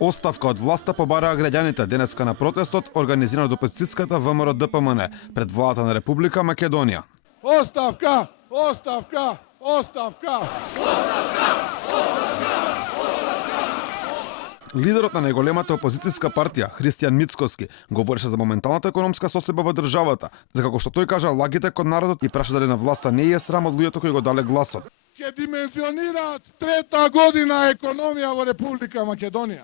Оставка од власта побараа граѓаните денеска на протестот организиран од опозицијската ВМРО ДПМН пред владата на Република Македонија. Оставка! Оставка! Оставка! Лидерот на најголемата опозицијска партија, Христијан Мицкоски, говореше за моменталната економска состојба во државата, за како што тој кажа лагите кон народот и праша дали на власта не е срам од луѓето кои го дале гласот. Ке димензионираат трета година економија во Република Македонија.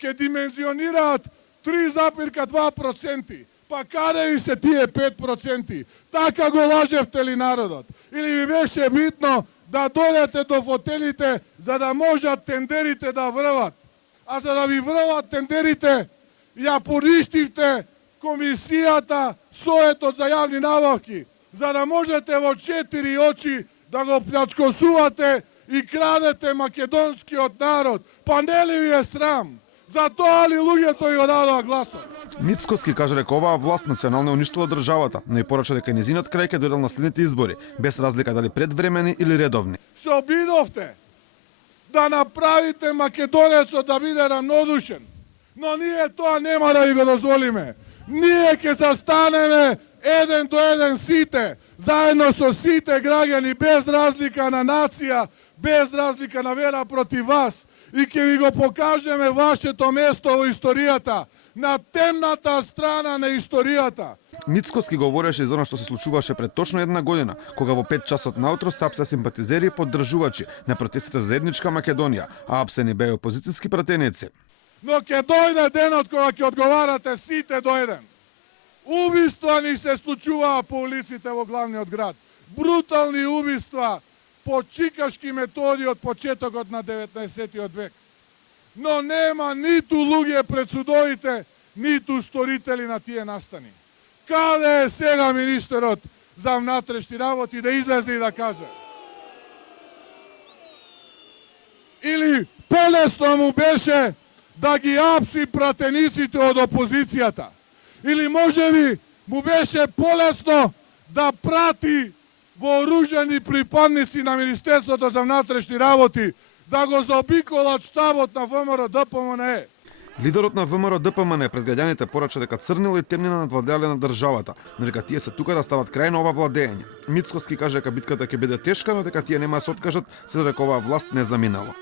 Ке димензионираат 3,2%. Па каде ви се тие 5%? Така го лажевте ли народот? Или ви беше битно да дојдете до фотелите за да можат тендерите да врват? А за да ви врват тендерите, ја поништивте комисијата, соетот за јавни набавки, за да можете во 4 очи да го плячкосувате и крадете македонскиот народ. Па не ли ви е срам? Затоа ли луѓето ја дадоа гласот? Мицкоски кажа дека оваа власт национално уништила државата, но и порача дека незинот крај ќе дојдел на следните избори, без разлика дали предвремени или редовни. Се обидовте да направите македонецот да биде рамнодушен, но ние тоа нема да ви го дозволиме. Ние ќе застанеме еден до еден сите, заедно со сите граѓани, без разлика на нација, без разлика на вера против вас, и ќе ви го покажеме вашето место во историјата, на темната страна на историјата. Мицкоски говореше за она што се случуваше пред точно една година, кога во 5 часот наутро САПС симпатизери и поддржувачи на протестите за заедничка Македонија, а апсени беа опозицијски пратеници. Но ќе дојде денот кога ќе одговарате сите до еден. Убиства ни се случуваа по улиците во главниот град. Брутални убиства по чикашки методи од почетокот на 19 век. Но нема ниту луѓе пред судовите, ниту сторители на тие настани. Каде е сега министерот за внатрешни работи да излезе и да каже? Или полесно му беше да ги апси пратениците од опозицијата? Или можеби му беше полесно да прати вооружени припадници на Министерството за внатрешни работи да го заобиколат штабот на ВМРО ДПМН? Лидерот на ВМРО ДПМН пред граѓаните порача дека црнила и темнина надвладеале на државата, но дека тие се тука да стават крај на ова владење. Мицкоски каже дека битката ќе биде тешка, но дека тие нема да се откажат, се дека оваа власт не заминала.